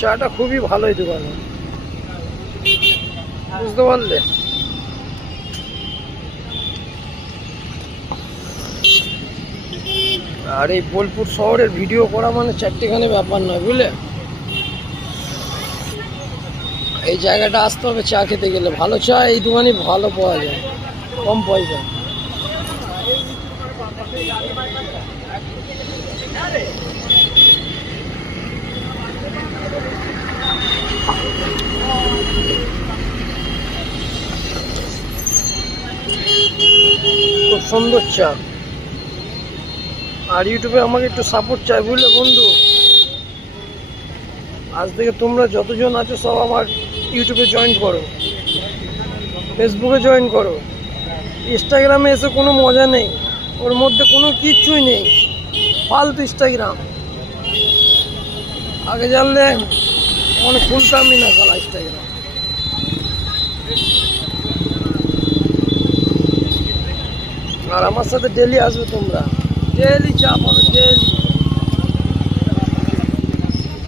চাটা খুবই ভালোই দোকানে, বুঝতে পারলে। আর এই বোলপুর শহরের ভিডিও করা মানে চারটেখানে ব্যাপার নয়, বুঝলে। এই জায়গাটা আসতে হবে চা খেতে গেলে। ভালো চা এই দোকানে ভালো পাওয়া যায়, কম পয়সা। খুব সুন্দর চা। আর ইউটিউবে আমাকে একটু সাপোর্ট চাই, বুঝলে বন্ধু। আজ থেকে তোমরা যতজন আছো সব আমার ইউটিউবে জয়েন করো, ফেসবুকে জয়েন করো। ইনস্টাগ্রামে এসে কোনো মজা নেই, ওর মধ্যে কোনো কিচ্ছুই নেই, ফালতু ইনস্টাগ্রাম। আগে জানলে মানে খুলতামই না সালা ইনস্টাগ্রাম। আর আমার সাথে ডেলি আসবে তোমরা, ডেলি চা পাবে, ডেলি।